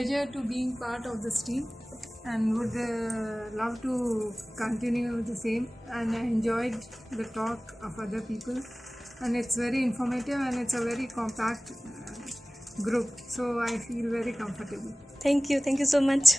pleasure to being part of this team and would love to continue the same, and I enjoyed the talk of other people, and it's very informative and it's a very compact group, so I feel very comfortable. Thank you so much.